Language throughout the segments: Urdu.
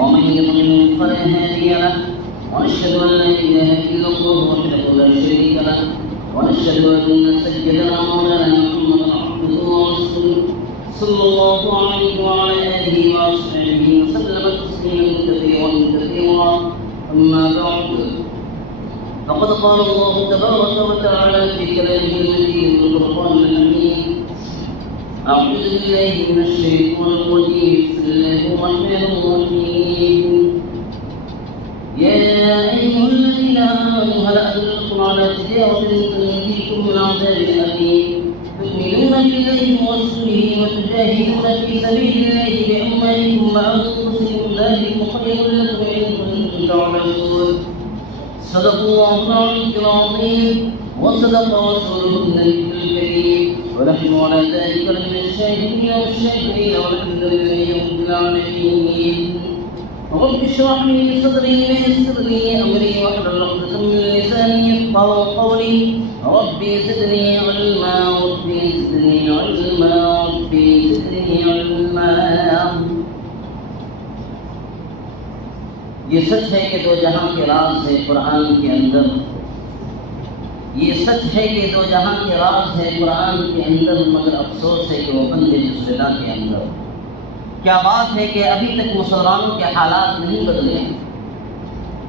ومن يضلل فلا هادي له ونشهد أن لا إله إلا الله وحده لا شريك له ونشهد أن سيدنا مولانا محمدا عبده ورسوله صلى الله عليه وعلى آله وصحبه وسلم تسليما كثيرا أما بعد فقد قال الله تبارك وتعالى في كلامه المجيد والقرآن الحميد أعوذ بالله من الشيطان الرجيم بسم الله الرحمن الرحيم يا أيها الذين آمنوا هل أدلكم على تجارة تنجيكم من عذاب أليم تؤمنون بالله ورسوله وتجاهدون في سبيل الله بأموالكم وأنفسكم ذلكم خير لكم إن كنتم تعلمون صدق الله العظيم وصدق رسوله النبي الكريم ونحن على ذلك من الشاهدين والشاكرين والحمد لله رب العالمين رب اشرح لي صدري ويسر لي امري واحلل عقدة من لساني يفقهوا قولي ربي زدني علما ربي زدني علما ربي زدني علما. یہ سچ ہے کہ دو جہاں کے راز ہے قرآن کے اندر، یہ سچ ہے کہ دو جہاں کے راز ہے قرآن کے اندر، مگر افسوس ہے کہ وہ بندے جسنا کے اندر. کیا بات ہے کہ ابھی تک مسلمانوں کے حالات نہیں بدلے،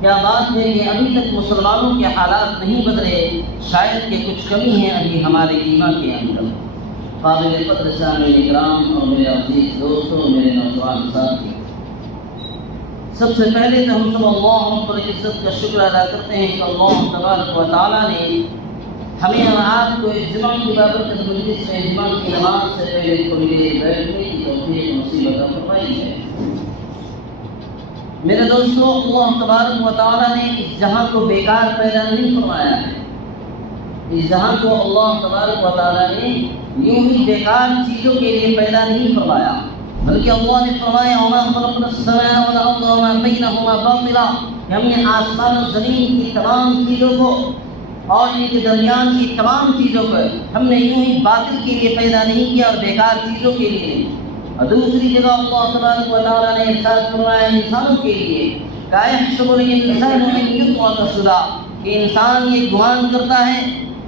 کیا بات ہے کہ ابھی تک مسلمانوں کے حالات نہیں بدلے. شاید کہ کچھ کمی ہے ابھی ہمارے ایمان کے اندر. قابل قدر سامعین اکرام اور میرے عزیز دوستوں، میرے نوجوان ساتھی، سب سے پہلے تو ہم سب اللہ رب العزت کا شکر ادا کرتے ہیں کہ اللہ تبارک و تعالیٰ نے ہمیں اور آپ کو اجتماع کی بابرکت مجلس میں اجتماع کی نماز سے پہلے تھوڑی دیر بیٹھنے کی توفیق نصیب عطا فرمائی ہے. میرے دوستوں، اللہ تبارک و تعالیٰ نے اس جہاں کو بیکار پیدا نہیں فرمایا ہے. اس جہاں کو اللہ تبارک و تعالیٰ نے یوں ہی بیکار چیزوں کے لیے پیدا نہیں فرمایا، بلکہ اللہ نے فرمایا وَمَا خَلَقْنَا السَّمَاءَ وَالْأَرْضَ وَمَا بَيْنَهُمَا بَاطِلًا، کہ ہم نے آسمان و زمین کی تمام چیزوں کو اور ان کے درمیان کی تمام چیزوں کو ہم نے یوں ہی باطل کے لیے پیدا نہیں کیا اور بیکار چیزوں کے لیے. اور دوسری جگہ اللہ تبارک و تعالیٰ نے ارشاد فرمایا انسانوں کے لیے کہ انسان یہ گمان کرتا ہے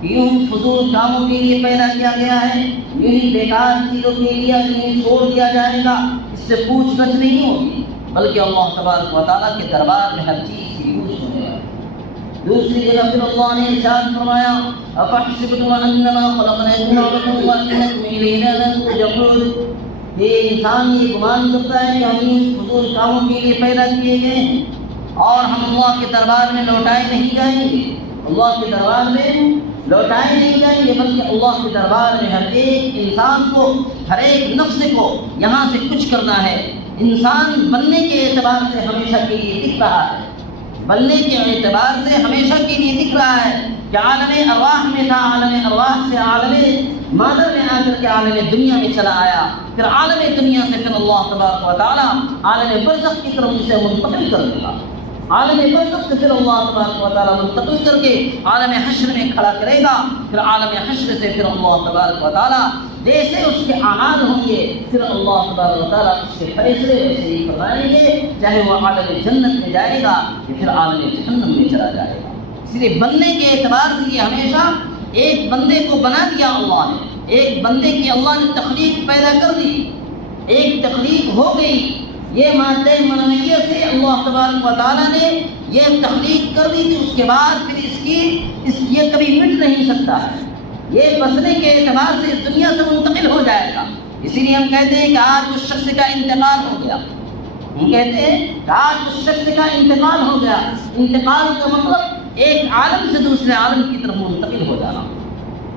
یوں فضول کاموں کے لیے پیدا کیا گیا ہے، یوں ہی بیکار چیزوں کے لیے یوں ہی چھوڑ دیا جائے گا، اس سے پوچھ گچھ نہیں ہوگی، بلکہ اللہ تبارک و تعالیٰ کے دربار میں ہر چیز کی پوچھ ہونے والی. دوسری جگہ پھر اللہ نے ارشاد فرمایا افحسبتم انما خلقناکم عبثا وانکم الینا لا ترجعون، یہ انسان یہ گمان کرتا ہے کہ ہم فضول کاموں کے لیے پیدا کیے گئے ہیں اور ہم اللہ کے دربار میں لوٹائے نہیں جائیں گے. اللہ کے دربار میں لوٹائے نہیں جائیں گے، بلکہ اللہ کے دربار میں ہر ایک انسان کو، ہر ایک نفس کو یہاں سے کچھ کرنا ہے. انسان بننے کے اعتبار سے ہمیشہ کے لیے دکھ رہا ہے، بننے کے اعتبار سے ہمیشہ کے لیے دکھ رہا ہے کہ عالم ارواح میں تھا، عالم ارواح سے عالم مادر میں آ کر کے عالم دنیا میں چلا آیا، پھر عالم دنیا سے پھر اللہ تبارک و تعالیٰ عالم برزخ کی طرف اسے منتقل کر دے گا. عالم برزخ سے پھر اللہ تبارک و تعالیٰ منتقل کر کے عالم حشر میں کھڑا کرے گا. پھر عالم حشر سے پھر اللہ تبارک و تعالیٰ جیسے اس کے اعمال ہوں گے پھر اللہ تبارک و تعالیٰ اس کے فیصلے ویسے ہی فرمائیں گے، چاہے وہ عالم جنت میں جائے گا یا پھر عالم جہنم میں چلا جائے گا. اس لیے بننے کے اعتبار سے یہ ہمیشہ ایک بندے کو بنا دیا اللہ نے، ایک بندے کی اللہ نے تخلیق پیدا کر دی، ایک تخلیق ہو گئی. یہ مادہ معنویہ سے اللہ تبارک و تعالیٰ نے یہ تخلیق کر دی تھی، اس کے بعد پھر یہ کبھی مٹ نہیں سکتا ہے، یہ بسنے کے اعتبار سے اس دنیا سے منتقل ہو جائے گا. اسی لیے ہم کہتے ہیں کہ آج اس شخص کا انتقال ہو گیا، ہم کہتے ہیں کہ آج اس شخص کا انتقال ہو گیا. انتقال کا مطلب ایک عالم سے دوسرے عالم کی طرف منتقل ہو جانا.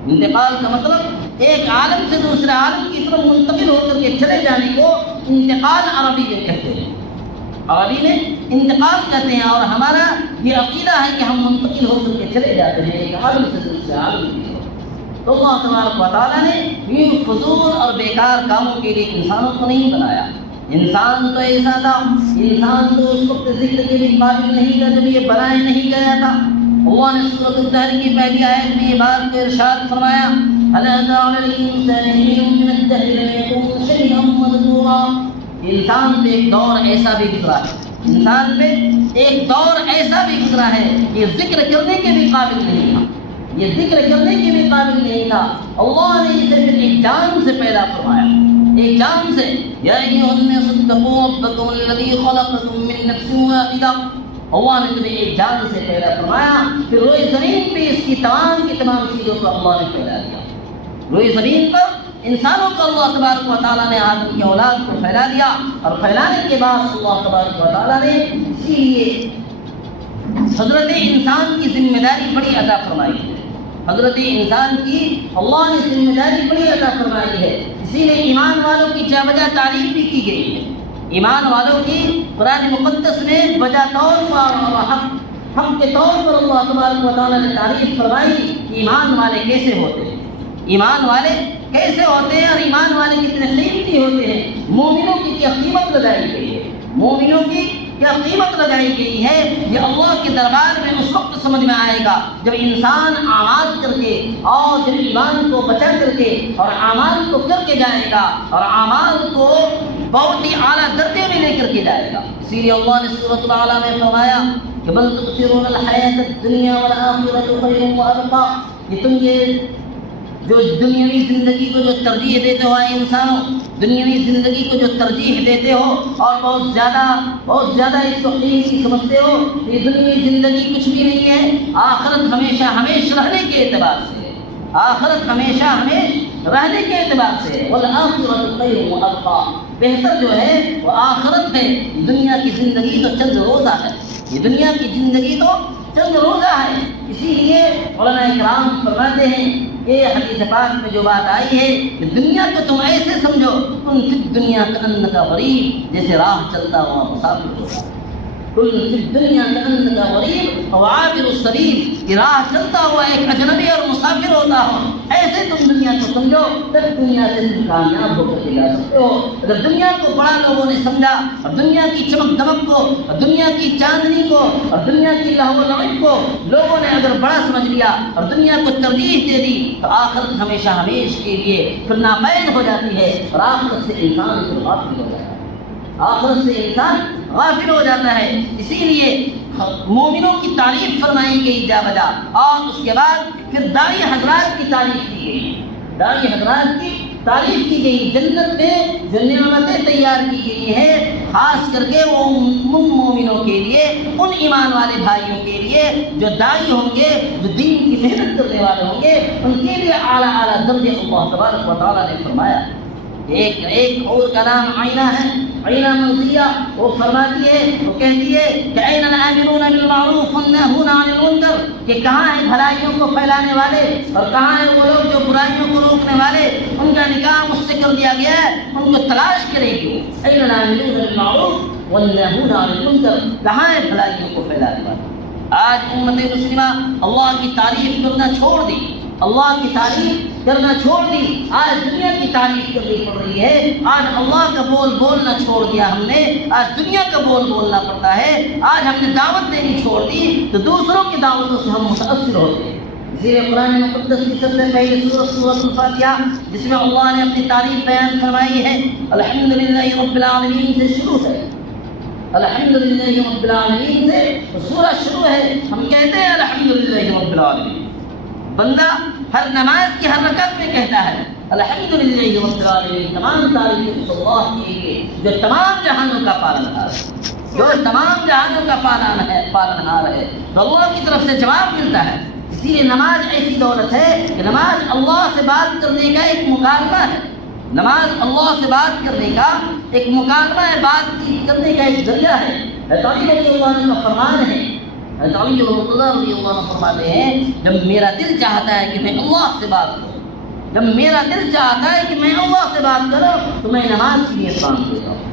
انتقال کا مطلب ایک عالم سے دوسرے عالم کی طرف منتقل ہو کر کے چلے جانے کو انتقال عربی میں کہتے ہیں، عربی میں انتقال کہتے ہیں. اور ہمارا یہ عقیدہ ہے کہ ہم منتقل ہو کر کے چلے جاتے ہیں ایک عالم سے دوسرے عالم کی طرف. تو اللہ تبارک و تعالیٰ نے یوں فضول اور بیکار کاموں کے لیے انسانوں کو نہیں بنایا. انسان تو ایسا تھا، انسان تو اس وقت ذکر کے بھی قابل نہیں تھا جب یہ بنایا نہیں گیا تھا. اللہ نے سورۃ الدہر کی پہلی آیت میں یہ بات کو ارشاد فرمایا هل أتى على الإنسان حين من الدهر لم يكن شيئا مذكورا. انسان پہ ایک دور ایسا بھی گزرا ہے انسان پہ ایک دور ایسا بھی گزرا ہے کہ ذکر کرنے کے بھی قابل نہیں تھا، یہ ذکر کرنے کے بھی قابل نہیں تھا۔ اللہ نے اسے پھر ایک جان سے پیدا فرمایا، ایک جان سے۔ یا ایھا الناس اتقوا ربکم الذی خلقکم من نفس واحدہ، اللہ نے تمہیں ایک جان سے پیدا فرمایا، پھر روئے زمین پہ اس کی تمام چیزوں کو اللہ نے پیدا کیا۔ روئے زمین پر انسانوں کو اللہ تبارک و تعالیٰ نے آدم کی اولاد کو پھیلا دیا، اور پھیلانے کے بعد اللہ تبارک و تعالیٰ نے اسی لیے حضرت انسان کی ذمہ داری بڑی عطا فرمائی ہے۔ حضرت انسان کی اللہ نے ذمہ داری بڑی عطا فرمائی ہے، اسی لیے ایمان والوں کی جا بجا تعریف بھی کی گئی ہے۔ ایمان والوں کی قرآن مقدس میں بجا طور پر اور حق کے طور پر اللہ تبارک و تعالیٰ نے تعریف فرمائی کہ ایمان والے کیسے ہوتے ہیں، ایمان والے کیسے ہوتے ہیں، اور ایمان والے کتنے قیمتی ہوتے ہیں۔ مومنوں کی کیا قیمت لگائی گئی ہے، مومنوں کی کیا قیمت لگائی گئی ہے، یہ اللہ کے دربار میں اس وقت سمجھ میں آئے گا جب انسان اعمال کر کے اور جب ایمان کو بچا کر کے اور اعمال کو کر کے جائے گا، اور اعمال کو بہت ہی اعلیٰ درجے میں لے کر کے جائے گا۔ اسی لیے اللہ نے سورۃ الاعلیٰ میں فرمایا کہ بل تؤثرون الحیاۃ الدنیا والآخرۃ خیر وابقیٰ، کہ تم یہ جو دنیاوی زندگی کو جو ترجیح دیتے ہو انسانوں، دنیاوی زندگی کو جو ترجیح دیتے ہو اور بہت زیادہ اس کو قیمتی سمجھتے ہو، یہ دنیاوی زندگی کچھ بھی نہیں ہے، آخرت ہمیشہ رہنے کے اعتبار سے، آخرت ہمیشہ رہنے کے اعتبار سے، والآخرۃ خیر وابقیٰ، بہتر جو ہے وہ آخرت ہے۔ دنیا کی زندگی تو چند روزہ ہے، یہ دنیا کی زندگی تو چند روزہ ہے۔ اسی لیے علماء اکرام فرماتے ہیں، یہ حدیث پاک میں جو بات آئی ہے کہ دنیا کو تم ایسے سمجھو، تم فی الدنیا کأنک غریب، جیسے راہ چلتا ہوا مسافر ہوتا ہے۔ کل فی الدنیا کأنک غریب او عابر السبیل، کہ راہ چلتا ہوا ایک اجنبی اور مسافر ہوتا ہو، ایسے تم دنیا کو سمجھو، تب دنیا سے تم کامیاب ہو کر کے جا سکتے ہو۔ اگر دنیا کو بڑا لوگوں نے سمجھا، اور دنیا کی چمک دمک کو، اور دنیا کی چاندنی کو، اور دنیا کی لہو و لعب کو لوگوں نے اگر بڑا سمجھ لیا اور دنیا کو ترجیح دے دی، تو آخرت ہمیشہ کے لیے پھر ناپید ہو جاتی ہے، اور آخرت سے انسان پھر غافل ہو جاتا ہے، آخرت سے انسان غافل ہو جاتا ہے۔ اسی لیے مومنوں کی تعریف فرمائی گئی جا بجا، اور اس کے بعد پھر داعی حضرات کی تعریف کی گئی، داعی حضرات کی تعریف کی گئی۔ جنت میں جو نعمتیں تیار کی گئی ہیں، خاص کر کے وہ ان مومنوں کے لیے، ان ایمان والے بھائیوں کے لیے جو داعی ہوں گے، جو دین کی محنت کرنے والے ہوں گے، ان کے لیے اعلیٰ درجے اللہ تبارک و تعالیٰ نے فرمایا۔ ایک اور کا نام آئینہ ہے، آئینہ مرضیہ، وہ فرماتی ہے، وہ کہتی ہے کہ این الآمرون بالمعروف والناہون عن المنکر، کہ کہاں ہیں بھلائیوں کو پھیلانے والے، اور کہاں ہیں وہ لوگ جو برائیوں کو روکنے والے، ان کا نکاح مجھ سے کر دیا گیا ہے، ان کو تلاش کرے گی۔ این الآمرون بالمعروف والناہون عن المنکر، کہاں ہیں بھلائیوں کو پھیلانے والے۔ آج امت مسلمہ اللہ کی تعریف کرنا چھوڑ دی، اللہ کی تعریف کرنا چھوڑ دی، آج دنیا کی تعریف کرنی پڑ رہی ہے۔ آج اللہ کا بول بولنا چھوڑ دیا ہم نے، آج دنیا کا بول بولنا پڑتا ہے۔ آج ہم نے دعوت دینی چھوڑ دی تو دوسروں کی دعوتوں سے ہم متاثر ہوتے ہیں۔ اسی لیے قرآن مقدس کی سب سے پہلی سورۃ الفاتحہ، جس میں اللہ نے اپنی تعریف بیان فرمائی ہے، الحمدللہ رب العالمین سے شروع ہے، الحمدللہ رب العالمین سے سورہ شروع ہے۔ ہم کہتے ہیں الحمدللہ رب العالمین، بندہ ہر نماز کی ہر رکعت میں کہتا ہے الحمدللہ رب العالمین، تمام تعریف اللہ کے لیے جو تمام جہانوں کا پالنہار ہے، جو تمام جہانوں کا پالنہار ہے۔ تو اللہ کی طرف سے جواب ملتا ہے۔ اسی لیے نماز ایسی دولت ہے کہ نماز اللہ سے بات کرنے کا ایک مکالمہ ہے، نماز اللہ سے بات کرنے کا ایک مکالمہ ہے، بات کرنے کا ایک ذریعہ ہے۔ حضرت علی رضی اللہ عنہ کا فرمان ہے، حضرت علی رضی اللہ عنہ فرماتے ہیں، جب میرا دل چاہتا ہے کہ میں اللہ سے بات کروں، جب میرا دل چاہتا ہے کہ میں اللہ سے بات کروں تو میں نماز کی نیت باندھ دیتا ہوں۔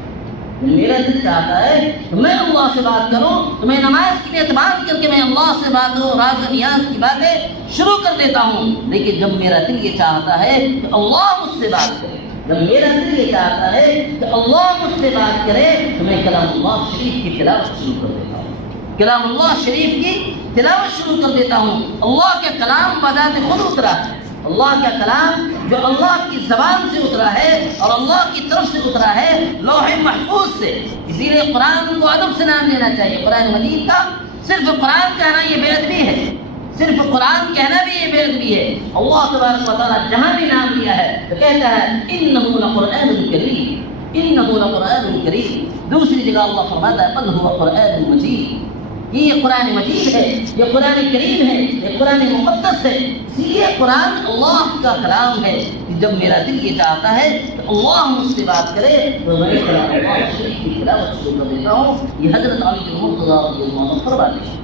جب میرا دل چاہتا ہے کہ میں اللہ سے بات کروں تو میں نماز کی نیت باندھ کر کے میں اللہ سے بات کروں، راز و نیاز کی باتیں شروع کر دیتا ہوں۔ لیکن جب میرا دل یہ چاہتا ہے کہ اللہ مجھ سے بات کرے، جب میرا دل یہ چاہتا ہے کہ اللہ مجھ سے بات کرے تو میں کلام اللہ شریف کی تلاوت شروع کر دیتا ہوں، کلام اللہ شریف کی تلاوت شروع کر دیتا ہوں۔ اللہ کے کلام بذات خود اترا ہے، اللہ کا کلام جو اللہ کی زبان سے اترا ہے اور اللہ کی طرف سے اترا ہے لوح محفوظ سے. اسی لیے قرآن کو ادب سے نام لینا چاہیے. قرآن مجید کا صرف قرآن کہنا یہ بے ادبی ہے, صرف قرآن کہنا بھی یہ بے ادبی ہے. اللہ تبارک و تعالیٰ جہاں بھی نام لیا ہے تو کہتا ہے انہ لقرآن کریم, انہ لقرآن کریم. دوسری جگہ اللہ فرماتا ہے بل هو قرآن مجید. یہ قرآن مجید ہے, یہ قرآن کریم ہے, یہ قرآن مقدس ہے. اسی لیے قرآن اللہ کا کلام ہے. جب میرا دل یہ چاہتا ہے تو اللہ مجھ سے بات کرے تو میں اللہ شریف کی تلاوت شروع کر دیتا ہوں. یہ حضرت علی المرتضیٰ رضی اللہ عنہ فرماتے ہیں.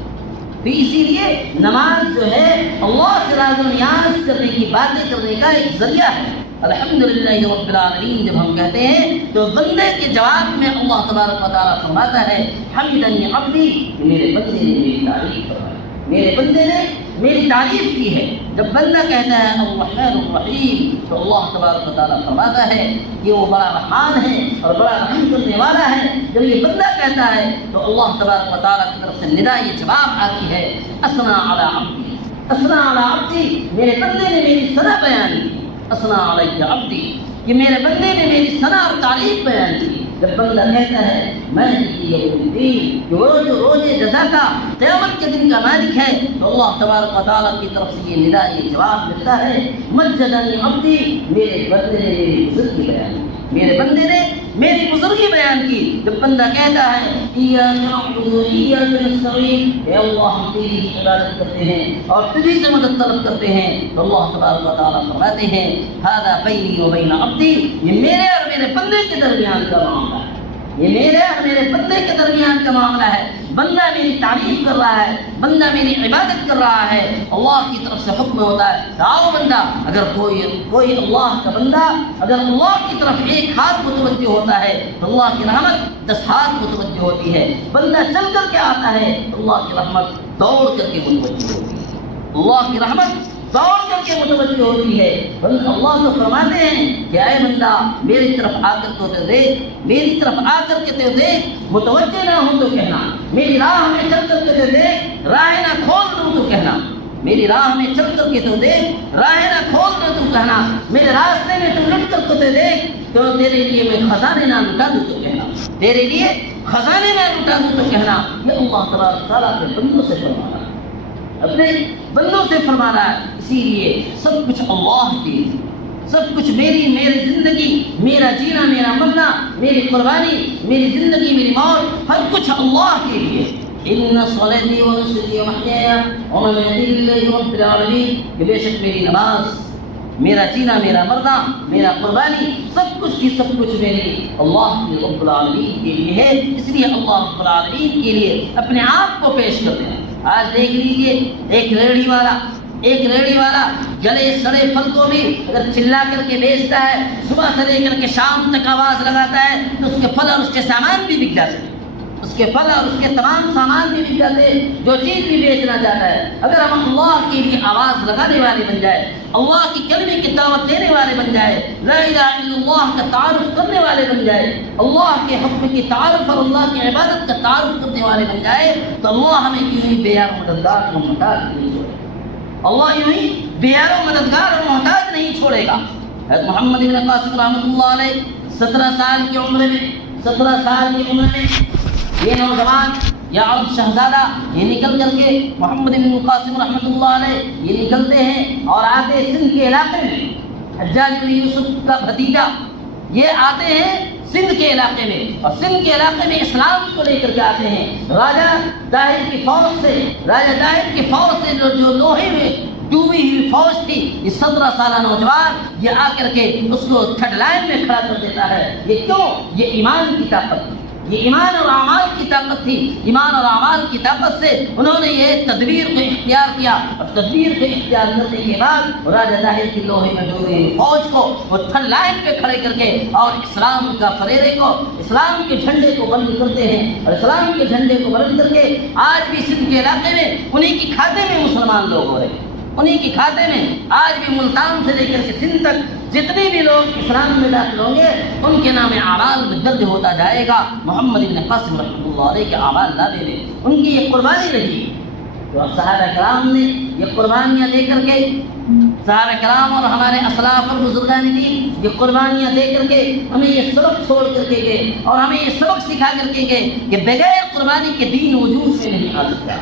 تو اسی لیے نماز جو ہے اللہ سے راز و نیاز کرنے کی باتیں کرنے کا ایک ذریعہ ہے. الحمدللہ رب العالمین جب ہم کہتے ہیں تو بندے کے جواب میں اللہ تبارک و تعالیٰ فرماتا ہے حمدنی عبدی, میرے بندے نے میری تعریف فرمائی, میرے بندے نے میری تعریف کی ہے. جب بندہ کہتا ہے الرحمن الرحیم تو اللہ تبارک و تعالیٰ فرماتا ہے کہ وہ بڑا رحمان ہے اور بڑا رحم کرنے والا ہے. جب یہ بندہ کہتا ہے تو اللہ تبارک و تعالیٰ کی طرف سے ندا یہ جواب آتی ہے اثنا علی عبدی, اثنا علی عبدی, میرے بندے نے میری ثنا بیان کی. اثنا علی عبدی, کہ میرے بندے نے میری ثنا اور تعریف بیان کی. جب بندہ کہتا ہے میں یوم الدین, جو روز جزا کا قیامت کے دن کا مالک ہے, تو اللہ تبارک و تعالیٰ کی طرف سے یہ ندا یہ جواب ملتا ہے مجدنی عبدی, میرے بندے نے میری بزرگی بیان کی, میرے بندے نے میری بزرگی بیان کی. جب بندہ کہتا ہے ایاک نعبد و ایاک نستعین, اے اللہ ہم تیری عبادت کرتے ہیں اور تجھی سے مدد طلب کرتے ہیں, تو اللہ تبارک و تعالیٰ فرماتے ہیں ھذا بینی و بین عبدی, یہ میرے اور میرے بندے کے درمیان کا معاملہ ہے, یہ میرے اور میرے بندے کے درمیان کا معاملہ ہے. بندہ میری تعریف کر رہا ہے, بندہ میری عبادت کر رہا ہے, اللہ کی طرف سے حکم ہوتا ہے آؤ بندہ. اگر کوئی اللہ کا بندہ اگر اللہ کی طرف ایک ہاتھ متوجہ ہوتا ہے تو اللہ کی رحمت 10 ہاتھ متوجہ ہوتی ہے. بندہ چل کر کے آتا ہے تو اللہ کی رحمت دوڑ کر کے متوجہ ہوتی ہے, اللہ کی رحمت دوڑ کر کے متوجہ ہوتی ہے. اللہ تو فرماتے ہیں کہ اے بندہ میری طرف آ کر تو دیکھ, میری طرف آ کر کے تو دیکھ, متوجہ نہ ہو تو کہنا, میری راہ میں چل کر کے تو دیکھ, راہ نہ کھول دوں تو کہنا, میری راہ میں چل کر کے تو دیکھ, راہ نہ کھول دوں تو کہنا, میرے راستے میں تو لٹ کر کے تو دیکھ, تو تیرے لیے میں خزانے نہ لٹا دوں تو کہنا, تیرے لیے خزانے نہ لٹا دوں تو کہنا. یہ اللہ تبارک تعالیٰ اپنے بندوں سے فرما رہا ہے, اپنے بندوں سے فرما رہا ہے. اسی لیے سب کچھ اللہ کے, سب کچھ میری زندگی, میرا جینا, میرا مرنا, میری قربانی, میری زندگی, میری موت, ہر کچھ اللہ کے لیے. ان صلاتی و نسکی و محیایا و مماتی للہ رب العالمین, کہ بے شک میری نماز, میرا جینا, میرا مرنا, میرا قربانی, سب کچھ کی سب کچھ میری اللہ کے رب العالمین کے لیے ہے. اس لیے اللہ رب العالمین کے لیے اپنے آپ کو پیش کرتے ہیں. آج دیکھ لیجئے ایک ریڑھی والا گلے سڑے پھل کو بھی اگر چلا کر کے بیچتا ہے, صبح سے لے کر کے شام تک آواز لگاتا ہے, تو اس کے پھل اور اس کے سامان بھی بک جاتے ہیں, اس کے پھل اور اس کے تمام سامان بھی بک جاتے ہیں, جو چیز بھی بیچنا چاہتا ہے. اگر ہم اللہ کے لیے آواز لگانے والے بن جائے, اللہ کی کلمے کی دعوت دینے والے بن جائے, لا الہ الا اللہ کا تعارف کرنے والے بن جائے, اللہ کے حکم کی تعارف اور اللہ کی عبادت کا تعارف کرنے والے بن جائے, تو اللہ ہمیں یوں ہی بے یار مددگار اور محتاج نہیں چھوڑے گا. اللہ یوں ہی بے یار مددگار اور محتاج نہیں چھوڑے گا. حضرت محمد بن قاسم رحمۃ اللہ علیہ 17 سال کی عمر میں یہ نوجوان یا عرب شہزادہ یہ نکل کر کے محمد بن قاسم رحمۃ اللہ علیہ یہ نکلتے ہیں اور آتے سندھ کے علاقے میں. حجاج بن یوسف کا بھتیجا یہ آتے ہیں سندھ کے علاقے میں, اور سندھ کے علاقے میں اسلام کو لے کر کے آتے ہیں. راجہ طاہر کی فوج سے جو لوہے میں ڈوبی ہوئی فوج تھی, یہ 17 سالہ نوجوان یہ آ کر کے اس کو تھرڈ لائن میں کھڑا کر دیتا ہے. یہ کیوں؟ یہ ایمان کی طاقت تھی, یہ ایمان اور اعمال کی طاقت تھی. ایمان اور اعمال کی طاقت سے انہوں نے یہ تدبیر کو اختیار کیا, اور تدبیر کو اختیار کرنے کے بعد راجہ طاہر کی لوہے میں ڈوبی ہوئی فوج کو وہ تھرڈ لائن پہ کھڑے کر کے اور اسلام کا فریرے کو, اسلام کے جھنڈے کو بلند کرتے ہیں, اور اسلام کے جھنڈے کو بلند کر کے آج بھی سندھ کے علاقے میں انہیں کی کھاتے میں مسلمان لوگ ہو رہے ہیں. انہیں کی کھاتے میں آج بھی ملتان سے لے کر کے سندھ تک جتنے بھی لوگ اسلام میں داخل ہوں گے ان کے نام اعمال میں درج ہوتا جائے گا. محمد بن قاسم رحمۃ اللہ علیہ کے اعمال لابے میں ان کی یہ قربانی رہی, تو صحابہ کرام نے یہ قربانیاں لے کر کے صحابہ کرام اور ہمارے اسلاف اور بزرگان دین یہ قربانیاں دے کر کے ہمیں یہ سبق چھوڑ کر کے گئے اور ہمیں یہ سبق سکھا کر کے گئے کہ بغیر قربانی کے دین وجود میں نہیں آ سکتا،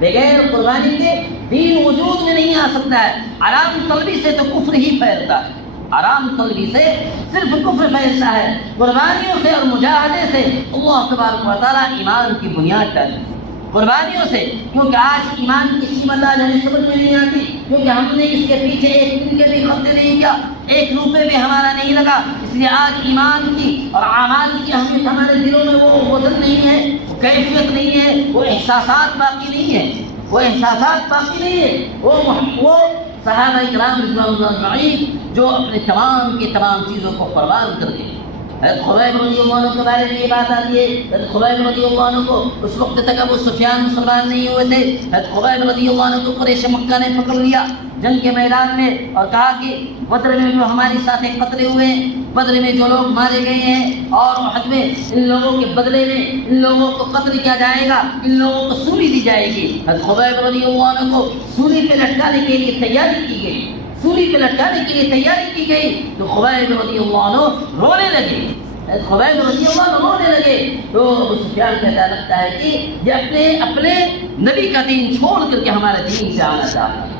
بغیر قربانی کے دین وجود میں نہیں آ سکتا ہے۔ آرام طلبی سے تو کفر ہی پھیلتا ہے، آرام طلبی سے صرف کفر پھیلتا ہے۔ قربانیوں سے اور مجاہدے سے اللہ تبارک و تعالیٰ ایمان کی بنیاد ڈالتی، قربانیوں سے، کیونکہ آج ایمان کی قیمت آج ہمیں سمجھ میں نہیں آتی، کیونکہ ہم نے اس کے پیچھے ایک دن کے بھی خرچ نہیں کیا، ایک روپے بھی ہمارا نہیں لگا، اس لیے آج ایمان کی اور اعمال کی اہمیت ہمارے دلوں میں وہ وزن نہیں ہے، وہ کیفیت نہیں ہے، وہ احساسات باقی نہیں ہے، وہ احساسات باقی نہیں ہے۔ وہ صحابہ کرام رضوان اللہ اجمعین جو اپنے تمام کے تمام چیزوں کو قربان کر کے، حضرت خبیب رضی اللہ عنہ کے بارے میں یہ بات آتی ہے، حضرت خبیب رضی اللہ عنہ کو اس وقت تک ابو سفیان مسلمان نہیں ہوئے تھے، حضرت خبیب رضی اللہ عنہ کو قریش مکہ نے پکڑ لیا جنگ کے میدان میں اور کہا کہ بدر میں جو ہمارے ساتھ قتل ہوئے ہیں، بدر میں جو لوگ مارے گئے ہیں اور احد میں ان لوگوں کے بدلے میں ان لوگوں کو قتل کیا جائے گا، ان لوگوں کو سولی دی جائے گی۔ حضرت خبیب رضی اللہ عنہ کو سولی پہ لٹکانے کے لیے تیاری کی گئی، سولی پہ لٹکانے کے لیے تیاری کی گئی تو خبیب رضی اللہ عنہ رونے لگے، خبیب رضی اللہ عنہ رونے لگے تو ابو سفیان کہتا لگتا ہے کہ یہ اپنے نبی کا دین چھوڑ کر کے ہمارے دین سے آنا چاہتا ہے،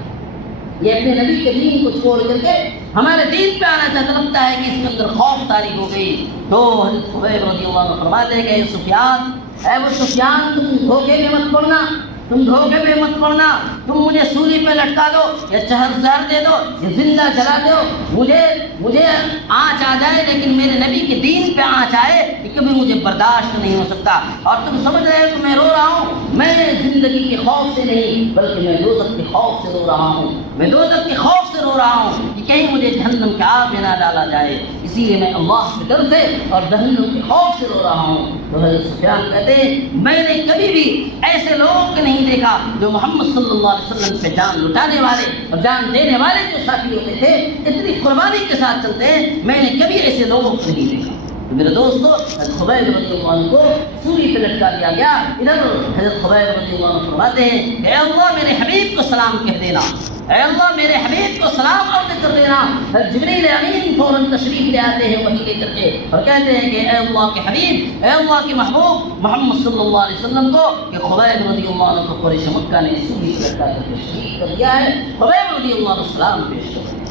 یہ اپنے نبی کے دین کو چھوڑ کر کے ہمارے دین پہ آنا چاہتا، لگتا ہے کہ اس کے اندر خوف طاری ہو گئی۔ تو حضرت خبیب رضی اللہ عنہ فرماتے ہیں کہ اے سفیان، اے وہ سفیان، تم دھوکے میں مت پڑنا، تم دھوکے میں مت پڑنا، تم مجھے سولی پہ لٹکا دو یا زہر دے دو یا زندہ جلا دو، مجھے آنچ آ جائے لیکن میرے نبی کے دین پہ آنچ آئے یہ کبھی مجھے برداشت نہیں ہو سکتا۔ اور تم سمجھ رہے ہو کہ میں رو رہا ہوں، میں زندگی کے خوف سے نہیں بلکہ میں دوزخ کے خوف سے رو رہا ہوں، میں دوزخ کے خوف سے رو رہا ہوں کہ کہیں مجھے جہنم کے آگ میں نہ ڈالا جائے، اسی لیے میں اللہ کے ڈر سے اور جہنم کے خوف سے رو رہا ہوں۔ تو حضرت سفیان کہتے ہیں میں نے کبھی بھی ایسے لوگوں کو نہیں دیکھا جو محمد صلی اللہ علیہ وسلم پہ جان لٹانے والے اور جان دینے والے جو ساتھی ہوتے تھے، اتنی قربانی کے ساتھ چلتے ہیں، میں نے کبھی ایسے لوگوں کو نہیں دیکھا۔ تو میرے دوستو، حضرت خبیب رضی اللہ عنہ کو سولی پہ لٹکا دیا گیا۔ ادھر حضرت خبیب رضی اللہ عنہ فرماتے ہیں کہ اے اللہ میرے حبیب کو سلام کہہ دینا، اے اللہ میرے حبیب کو سلام عرض کر دینا۔ جبریل امین فوراً تشریف لے آتے ہیں وحی لے کر کے اور کہتے ہیں کہ اے اللہ کے حبیب، اے اللہ کے محبوب محمد صلی اللہ علیہ وسلم کو کہ خبیب رضی اللہ عنہ کو قریش مکہ نے سولی پہ لٹکا کر کے شہید کر دیا ہے۔ خبیب رضی اللہ عنہ سلام پیش کر رہے ہیں،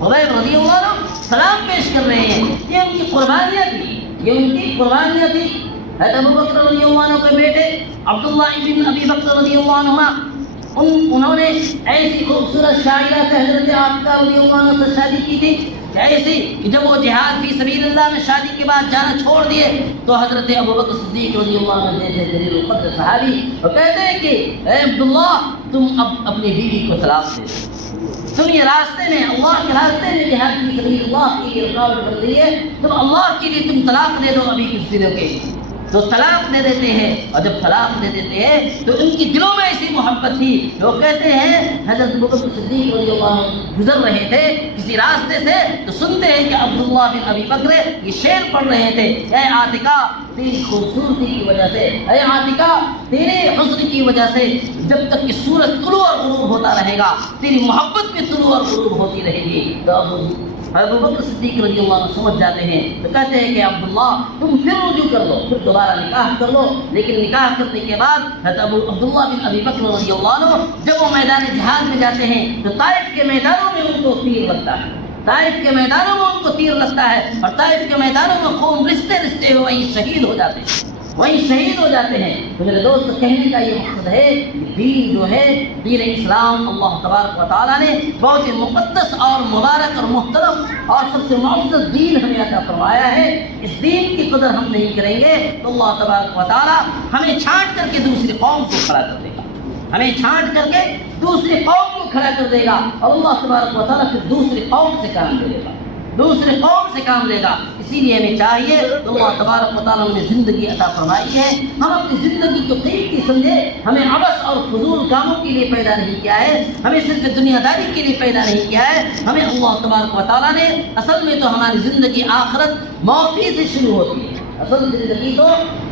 خبیب رضی اللہ عنہ سلام پیش کر رہے ہیں۔ یہ ان کی قربانیاں تھی، یہ ان کی قربانیاں تھی۔ حضرت ابو بکر رضی اللہ عنہ کے بیٹے عبداللہ ابن ابی بکر رضی اللہ عنہ انہوں نے ایسی خوبصورت شاعرہ سے حضرت عاتکہ رضی اللہ عنہ سے شادی کی تھی کہ ایسی کہ جب وہ جہاد فی سبیل اللہ میں شادی کے بعد جانا چھوڑ دیے تو حضرت ابو بکر صدیق رضی اللہ عنہ جیسے جلیل القدر صحابی وہ کہتے ہیں کہ اے عبداللہ تم اب اپنی بیوی کو طلاق دے، تم یہ راستے میں اللہ کے راستے میں جہاد فی سبیل اللہ کی رکاوٹ بن رہی ہے، تم اللہ کے لیے تم طلاق دے دو ابھی کچھ دنوں کے۔ تو طلاق دے دیتے ہیں اور جب طلاق دے دیتے ہیں تو ان کی دلوں میں ایسی محبت تھی، لوگ کہتے ہیں حضرت ابو بکر صدیق رضی اللہ عنہ گزر رہے تھے کسی راستے سے تو سنتے ہیں کہ عبداللہ بن ابی بکر یہ شعر پڑھ رہے تھے، اے عاتکہ تیری خوبصورتی کی وجہ سے، اے عاتکہ تیرے حسن کی وجہ سے جب تک کہ سورج طلوع اور غروب ہوتا رہے گا تیری محبت بھی طلوع اور غروب ہوتی رہے گی۔ تو ابو بکر صدیق رضی اللہ عنہ سمجھ جاتے ہیں تو کہتے ہیں کہ عبداللہ تم پھر رجوع کر لو، پھر دوبارہ نکاح کر لو۔ لیکن نکاح کرنے کے بعد حضرت عبداللہ بن ابی بکر رضی اللہ عنہ جب وہ میدان جہاد میں جاتے ہیں تو طائف کے میدانوں میں ان کو تیر لگتا ہے، طائف کے میدانوں میں ان کو تیر لگتا ہے اور طائف کے میدانوں میں خون رشتے رشتے وہیں شہید ہو جاتے ہیں، وہیں شہید ہو جاتے ہیں۔ تو میرے دوست کہنے کا یہ مقصد ہے کہ دین جو ہے دین اسلام اللہ تبارک و تعالیٰ نے بہت ہی مقدس اور مبارک اور محترم اور سب سے معزز دین ہمیں عطا فرمایا ہے۔ اس دین کی قدر ہم نہیں کریں گے تو اللہ تبارک و تعالیٰ ہمیں چھانٹ کر کے دوسری قوم کو کھڑا کر دے گا، ہمیں چھانٹ کر کے دوسری قوم کو کھڑا کر دے گا اور اللہ تبارک و تعالیٰ پھر دوسری قوم سے کام لے گا، دوسرے قوم سے کام لے گا۔ اسی لیے ہمیں چاہیے تو اللہ تبارک و تعالیٰ نے زندگی عطا فرمائی ہے، ہم اپنی زندگی کو قیمتی سمجھیں، ہمیں عبث اور فضول کاموں کے لیے پیدا نہیں کیا ہے، ہمیں صرف دنیا داری کے لیے پیدا نہیں کیا ہے، ہمیں اللہ تبارک و تعالیٰ نے اصل میں تو ہماری زندگی آخرت موت ہی سے شروع ہوتی ہے، اصل زندگی تو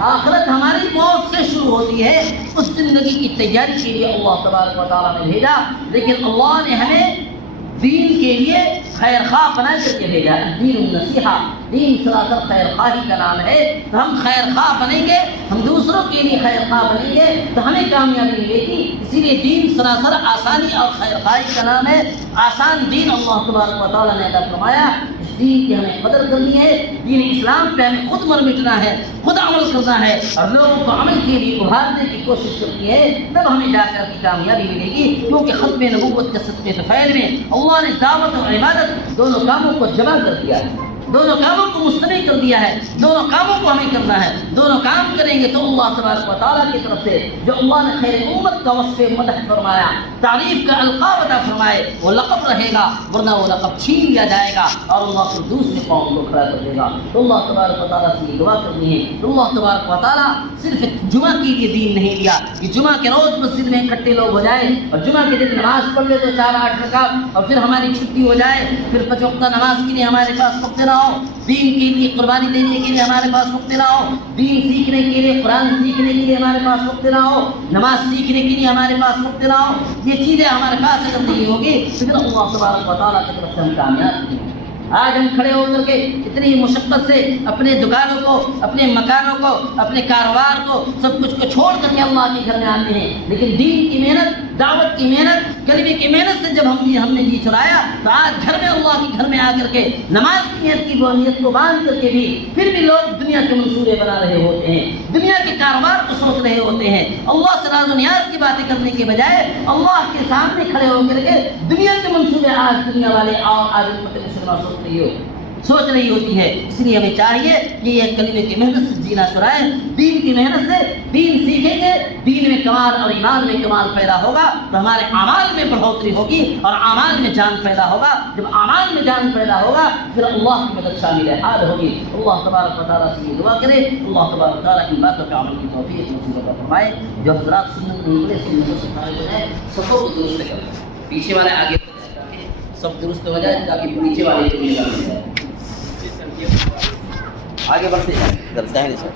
آخرت ہماری موت سے شروع ہوتی ہے، اس زندگی کی تیاری کے لیے اللہ تبارک و تعالیٰ نے بھیجا۔ لیکن اللہ نے ہمیں دین کے لیے خیر خواہ بنا کر کے بھیجا ہے. دین النصیحہ، دین سراسر خیر خواہی کا نام ہے. تو ہم خیر خواہ بنیں گے، ہم دوسروں کے لیے خیر خواہ بنیں گے تو ہمیں کامیابی ملے گی. اسی لیے دین سراسر آسانی اور خیر خواہی کا نام ہے. آسان دین اللہ تبارک و تعالیٰ نے عطا فرمایا. اس دین کی ہمیں قدر کرنی ہے. دین اسلام پہ ہمیں خود مر مٹنا ہے، خود عمل کرنا ہے اور لوگوں کو عمل کے لیے ابھارنے کی کوشش کرنی ہے. تب ہمیں جا کر کی کامیابی ملے گی. کیونکہ ختم نبوت کے صدقے طفیل میں اللہ نے دعوت اور عبادت دونوں کاموں کو جمع کر دیا ہے، دونوں کاموں کو مستمع کر دیا ہے. دونوں کاموں کو ہمیں کرنا ہے. دونوں کام کریں گے تو اللہ تبارک و تعالیٰ کی طرف سے جو اللہ نے خیر امت کا وصف مدح فرمایا، تعریف کا القاب عطا فرمائے، وہ لقب رہے گا، ورنہ وہ لقب چھین لیا جائے گا اور اللہ پھر دوسری قوم کو کھڑا کر دے گا. تو اللہ تبارک و تعالیٰ سے یہ دعا کرنی ہے. تو اللہ تبارک و تعالیٰ صرف جمعہ کے لیے دین نہیں دیا کہ جمعہ کے روز مسجد میں اکٹھے لوگ ہو جائیں اور جمعہ کے دن نماز پڑھ لے تو 4-8 رکعت اور پھر ہماری چھٹی ہو جائے، پھر 5 وقتہ نماز کے لیے ہمارے پاس وقت نہ ہو، دین کے لیے قربانی دینے کے لیے ہمارے پاس وقت نہ ہو، دین سیکھنے کے لیے، قرآن سیکھنے کے لیے ہمارے پاس وقت نہ ہو، نماز سیکھنے کے لیے ہمارے پاس وقت نہ ہو. یہ چیزیں ہمارے پاس اگر نہیں ہوگی تو پھر اللہ تبارک و تعالیٰ کی طرف سے ہم کامیاب نہیں ہوں. آج ہم کھڑے ہو کر کے اتنی مشقت سے اپنے دکانوں کو، اپنے مکانوں کو، اپنے کاروبار کو، سب کچھ کو چھوڑ کر کے اللہ کے گھر میں آتے ہیں. لیکن دین کی محنت، دعوت کی محنت، کلمے کی محنت سے جب ہم نے جی چھڑایا تو آج گھر میں اللہ کے گھر میں آ کر کے نماز کی نیت کو باندھ کر کے بھی پھر بھی لوگ دنیا کے منصوبے بنا رہے ہوتے ہیں، دنیا کے کاروبار کو سوچ رہے ہوتے ہیں. اللہ سے راز و نیاز کی باتیں کرنے کے بجائے اللہ کے سامنے کھڑے ہو کر کے دنیا کے منصوبے آج دنیا والے اور آج سوچ رہی ہوتی ہے. اس لیے ہمیں چاہیے کہ یہ کلمے کی محنت سے جینا چرائیں. دین کی محنت سے دین سیکھیں گے، دین میں کمال اور ایمان میں کمال پیدا ہوگا تو ہمارے اعمال میں بڑھوتری ہوگی اور اعمال میں جان پیدا ہوگا. جب اعمال میں جان پیدا ہوگا پھر اللہ کی مدد شامل حال ہوگی. اللہ تبارک و تعالیٰ سے یہ دعا کرے اللہ تبارک و تعالیٰ ان باتوں پہ عمل کی توفیق نصیب عطا فرمائے. جو حضرات سنت نہیں ملے سنت سے خارج ہو جائے، سب کو درست کریں، پیچھے والے آگے سب درست ہو جائے تاکہ نیچے والے کو آگے بڑھتے جائیں. کرتا ہے نہیں سر.